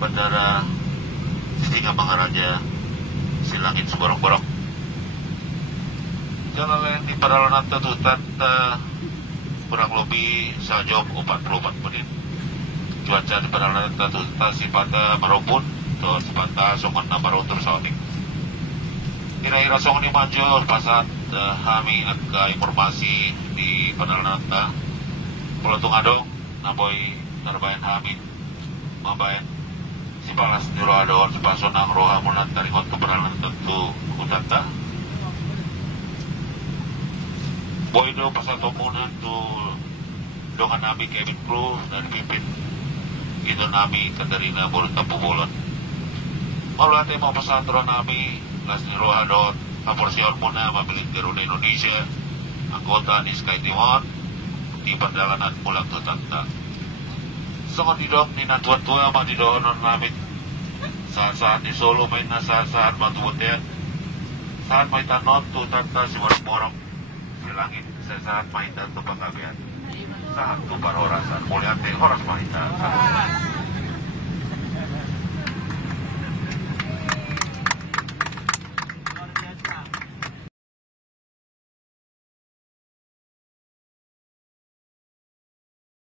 Bandara Singamangaraja Silangit Suborong-borong. Jalan lain di perjalanan tututan kurang lebih sajam 44 menit. Cuaca di perjalanan tututan sipata marupun atau sipata songon na baru tersonik. Kira-kira songon ni maju pasat kami ke informasi di perjalanan Pulau Adong naboy narbayan hamid mabayan si palas di Roadon si pasonang roha munat dari waktu perjalanan tentu kudata boy do pasato munan tu dongan nami Kevin Crew dan pimpin itu nami Katerina Borta Pubolon kalau nanti mau pesantren nami las di Roadon kaporsior muna mabilit Garuda Indonesia anggota di Sky Timor di perjalanan pulang ke Tanta. Sangat didom ni natua-tua mah didom namin saat-saat di Solo main na saat-saat batu butian saat main tanot tu Tanta si borong-borong di langit saat main tu panggabian saat tu parorasan mulia teh horas main